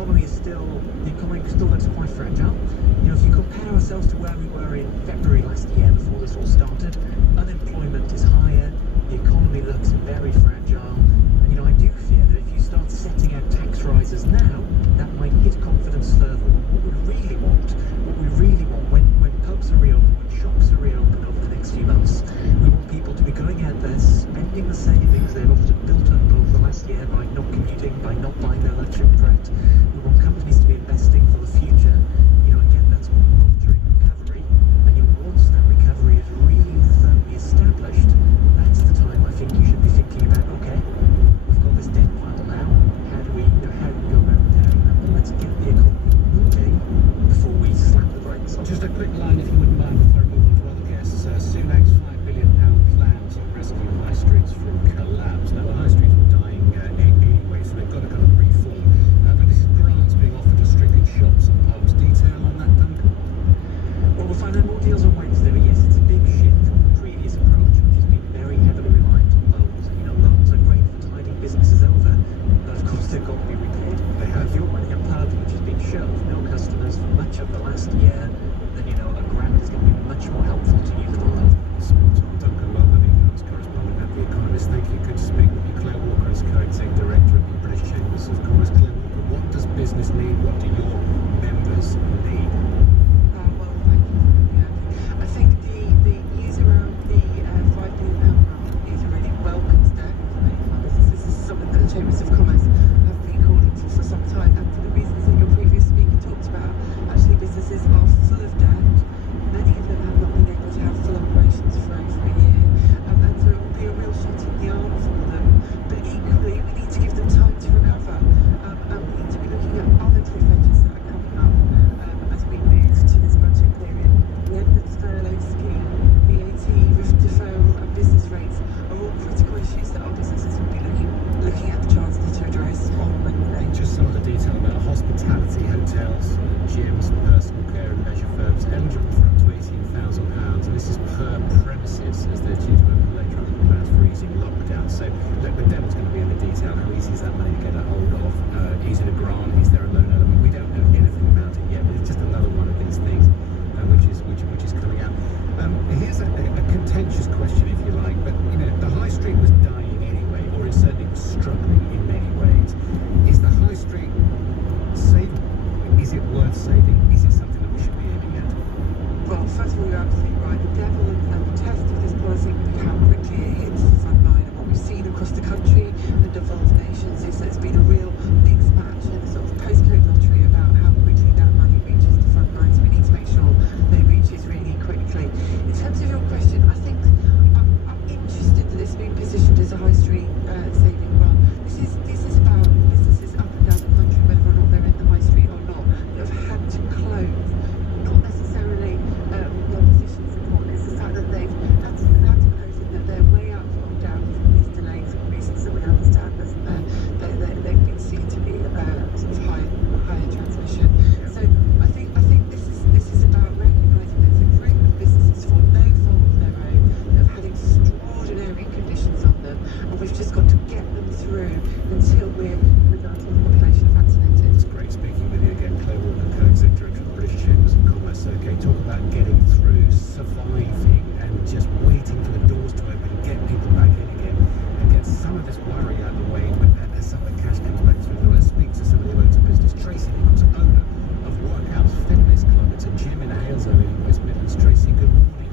the economy still looks quite fragile. If you compare ourselves to where we were in February last year before this all started, unemployment is higher, the economy looks very fragile, and I do fear that if you start setting out tax rises now, that might hit confidence further. What we really want, when pubs are reopened, when shops are reopened over the next few months, we want people to be going out there, spending the savings they've often built up over the last year by not commuting, by not buying their luxury bread. We want companies to be investing for the future. Again, that's called motoring recovery. And once that recovery is really firmly established, that's the time I think you should be thinking about, okay, we've got this debt pile now. How do we go about repairing that? But let's get the economy moving before we slap the brakes on. Just a quick line, if you wouldn't mind, before I move on to other guests. Sunak's £5 billion plan to rescue high streets from collapse. Now, the high streets were dying anyway, so they've got to kind of reform. But this is grants being offered to stricken shops and pubs. Detail on that, Duncan? Well, we'll find out more deals on Wednesday, but yes, it's a big shift from the previous approach, which has been very heavily reliant on loans. Loans are great for tiding businesses over, but of course they've got to be repaid. If you're running a pub which has been shut with no customers for much of the last year, then a grant is going to be much more helpful to you than a loan. Duncan London, economics correspondent at The Economist. Thank you. Good to speak with you. Claire Walker is co-exec director of the British Chambers of Commerce. Claire Walker, what does business need? What do your members need? Well, thank you for having me, Andy. I think the news around the £5 billion grant is a really welcome step for many of our businesses. This is something that the Chambers of Commerce have been calling for some time, and for the reasons that your previous speaker talked about. Actually, businesses are full of debt. Many of them have not been able to have full operations for over a year, and so it will be a real shot in the arm for them. But equally, we need to give them time to recover, and we need to be looking at other cliff edges that are coming up as we move to this budget period. The end of the furlough scheme, VAT, deferral, and business rates are all critical issues that our businesses will be looking at the Chancellor to address on Wednesday. Just some of the detail about hospitality, hotels, gyms, personal care and leisure firms eligible for up to £18,000, and this is per premises as they're due to open later under the plans for easing lockdown. So look, the devil's going to be in the detail. How easy is that money to get a hold of? Is it a grant? Is there a loan element? We don't know anything about it yet, but it's just another one of these things which is coming out. Here's a contentious question, if you like, but the high street was dying anyway, or it certainly was struggling in many ways. Is the high street saving? Is it worth saving? Is it something that we should be aiming at? Well, first of all, you're absolutely right. The devil and the test of this policy will be how quickly it hits the front line. And what we've seen across the country and devolved nations is that it's been a real mixed match and a sort of postcode lottery about how quickly that money reaches the front line. So we need to make sure that it reaches really quickly. In terms of your question, I think I'm interested that it's been positioned as a high street saving grant. This is about businesses up and down the country, whether or not they're in the high street or not, that have had to close. Not necessarily their positions support. It's the fact that they've had to close and that their way out of lockdown from these delays for reasons that we understand they've been seen to be sort of higher transmission. So I think this is about recognising there's a group of businesses for no fault of their own that have had extraordinary conditions on them, and we've just got to get them through until we're with our population vaccinated. It's great speaking with you again, Claire Walker, co-exec director of the British Chambers of Commerce. Okay, talk about getting through, surviving, and just waiting for the doors to open and get people back in again and get some of this worry out of the way as some of the cash comes back through. Now, let's speak to some of the owners of business. Tracy Nichols, owner of Workhouse Fitness Club. It's a gym in Halesome in West Midlands. Tracy, good morning.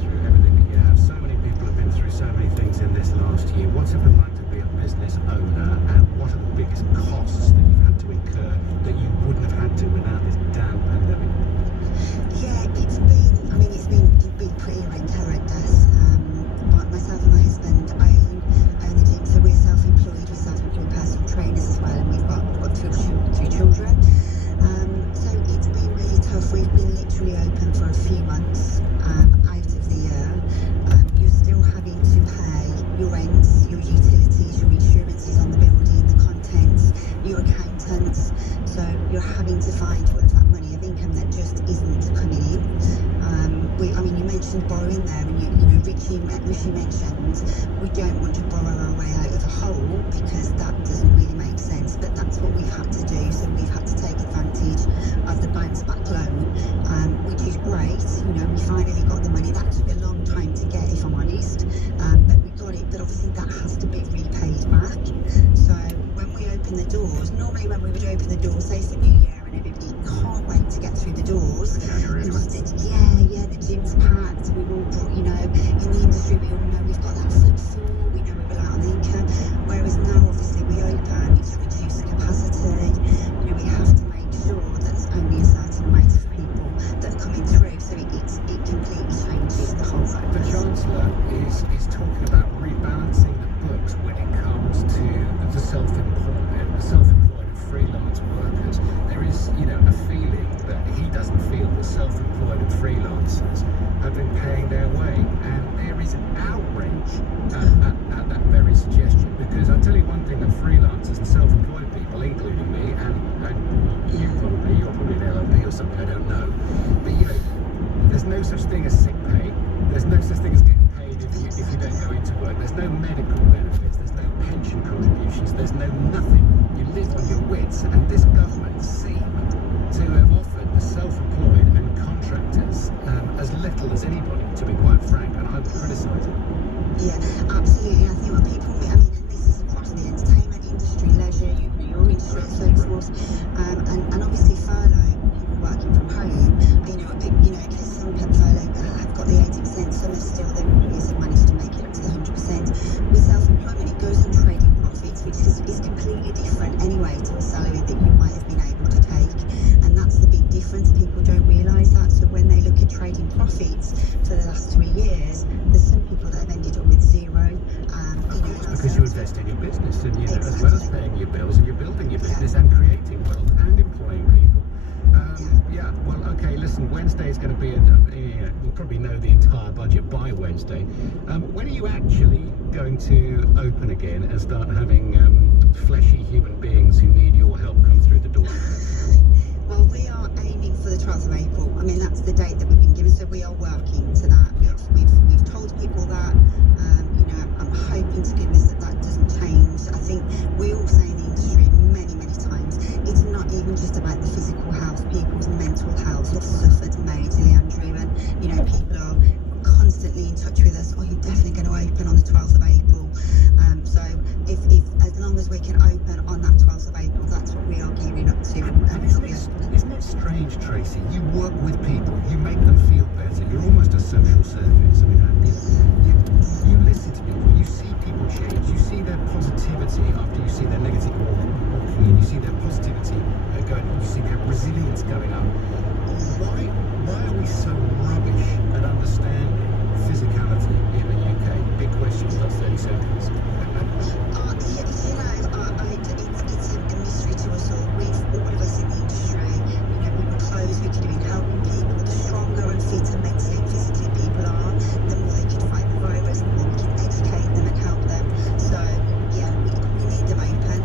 Through everything that you have, so many people have been through so many things in this last year. What's it been like to be a business owner, and what are the biggest costs that you've had to incur that you wouldn't have had to without this damn pandemic? Yeah, it's been pretty horrendous. Myself and my husband own the gym, so we're self-employed personal trainers as well, and we've got three children. So it's been really tough. We've been literally open for a few months out of the year. You're still having to pay your rents, your utilities, your insurances on the building, the contents, your accountants. So you're having to find all of that money of income that just isn't coming in. You mentioned borrowing there, and Richie mentioned we don't want to borrow our way out of a we would open the door, say for New Year, and everybody can't wait to get through the doors. Yeah, the gym's packed. We all, in the industry, we all know we've got that footfall. We know we're relying on the income. Whereas now, obviously, we open, it's reduced capacity. We have to make sure that there's only a certain amount of people that are coming through. So it completely changes the whole The focus. Chancellor is talking about rebalancing the books when it comes to the self-employed and freelance workers. There is, a feeling that he doesn't feel the self-employed and freelancers have been paying their way, and there is outrage at that very suggestion. Because I'll tell you one thing, that freelancers and self-employed people, including me, and you're probably an LLP or something, I don't know, but there's no such thing as sick pay. There's no such thing as getting paid if you don't go into work. There's no medical benefits. There's no pension contributions. There's no nothing. You live on your wits. And this government seem to have offered the self-employed and contractors as little as anybody, to be quite frank, and I would criticise it. Yeah, absolutely. I think when people, and this is across the entertainment industry, leisure, your industry and so forth, and obviously furlough, people working from home, because some furlough have got the 80%, some are still, their employees have managed to make it up to the 100%. With self-employment, it goes on trading profits, which is completely different anyway to a salary that you might have been able to take, and that's the big difference. People don't realise that. So when they look at trading profits for the last 3 years, there's some people that have ended up with zero. Because you invest in your business, and as well as paying your bills, and you're building your business and creating wealth and employing people. Well, okay, listen, Wednesday is going to be, we'll probably know the entire budget by Wednesday. When are you actually going to open again and start having fleshy human beings who need your help come through the door? Well, we are aiming for the 12th of April. That's the date that we've been given, so we are working to that. We've told people that. I'm hoping to goodness that doesn't change. I think we all say in the industry many, many times, it's not even just about the physical health. People's mental health has suffered majorly, Andrew, and people are constantly in touch with us. You're definitely going to open on the 12th of April. So if as long as we can open on that 12th of April, that's what we are gearing up to. Isn't it strange, Tracy? You work with people, you make them feel better. You're almost a social service. You listen to people, you see people change, you see their positivity after you see their negative walking in, you see their positivity going on, you see their resilience going up. Why are we so rubbish at understanding physicality in the UK? Big question, that's 30 seconds. It's a mystery to us all. All of us in the industry, we were closed, we could have been helping people. The stronger and fitter mentally and physically people are, the more they can fight the virus, the more we can educate them and help them. So, we need them open.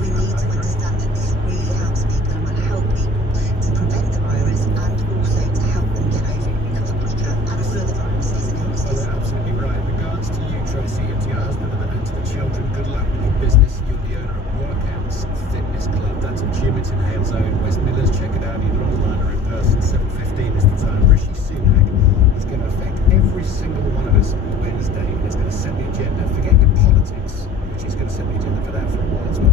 We need to understand that this really helps people and will help people to prevent the virus and also to help them get over it and recover quicker, and all other viruses and illnesses. Absolutely right. Regards to you, Tracy, and to your husband and to the children. Good luck with your business. You're the owner of Workouts Fitness Club. That's a gym. It's in Hales Own, West Midlands. Check it out either online or in person. 7:15 is the time. Rishi Sunak is going to affect every single one of us on Wednesday. It's going to set the agenda. Forget your politics, which is going to set the agenda for that for a while as well.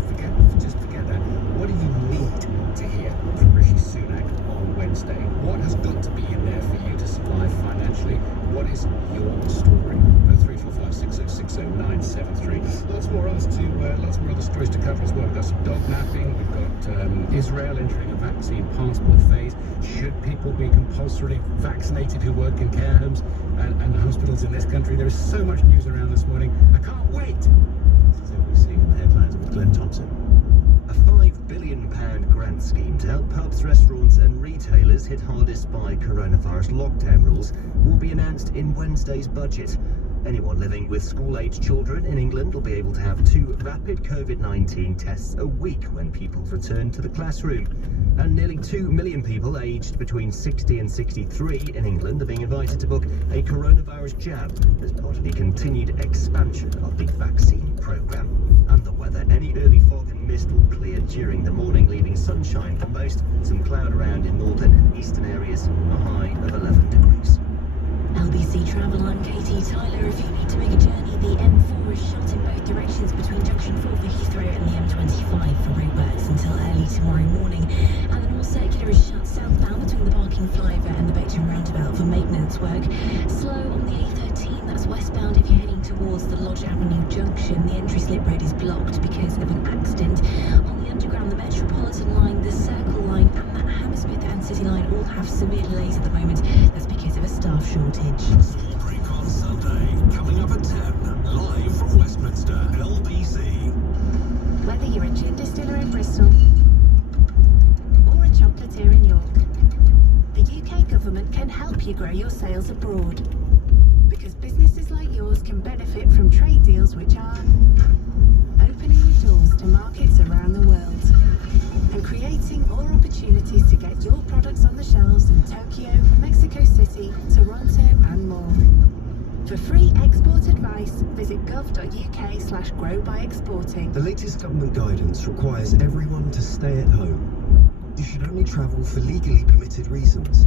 Just forget that. What do you need to hear from Rishi Sunak on Wednesday? What has got to be in there for you to survive financially? What is your story? 03456060973. Lots more other stories to cover as well. We've got some dog napping. We've got Israel entering a vaccine passport phase. Should people be compulsorily vaccinated who work in care homes and hospitals in this country? There is so much news around this morning. I can't wait. This is what we see in the headlines with Glenn Thompson. A £5 billion grant scheme to help pubs, restaurants and retailers hit hardest by coronavirus lockdown rules will be announced in Wednesday's budget. Anyone living with school-aged children in England will be able to have 2 rapid COVID-19 tests a week when people return to the classroom. And nearly 2 million people aged between 60 and 63 in England are being invited to book a coronavirus jab as part of the continued expansion of the vaccine programme. And the weather, any early fog and mist will clear during the morning, leaving sunshine for most, some cloud around in northern and eastern areas, a high of 11 degrees. LBC Travel, I'm Katie Tyler. If you need to make a journey, the M4 is shut in both directions. conditions between junction 4 for Heathrow and the M25 for roadworks until early tomorrow morning. And the North Circular is shut southbound between the parking flyover and the Bexham roundabout for maintenance work. Slow on the A13, that's westbound if you're heading towards the Lodge Avenue junction. The entry slip road is blocked because of an accident. On the underground, the Metropolitan line, the Circle line and the Hammersmith and City line all have severe delays at the moment. That's because of a staff shortage. Break on Sunday, coming up at 10, live from Westminster, LBC. Whether you're a gin distiller in Bristol or a chocolatier in York, the UK government can help you grow your sales abroad. Because businesses like yours can benefit from trade deals which are opening the doors to markets around the world and creating more opportunities to get your products on the shelves in Tokyo, Mexico City, Toronto and more. For free export advice, visit gov.uk/growbyexporting. The latest government guidance requires everyone to stay at home. You should only travel for legally permitted reasons.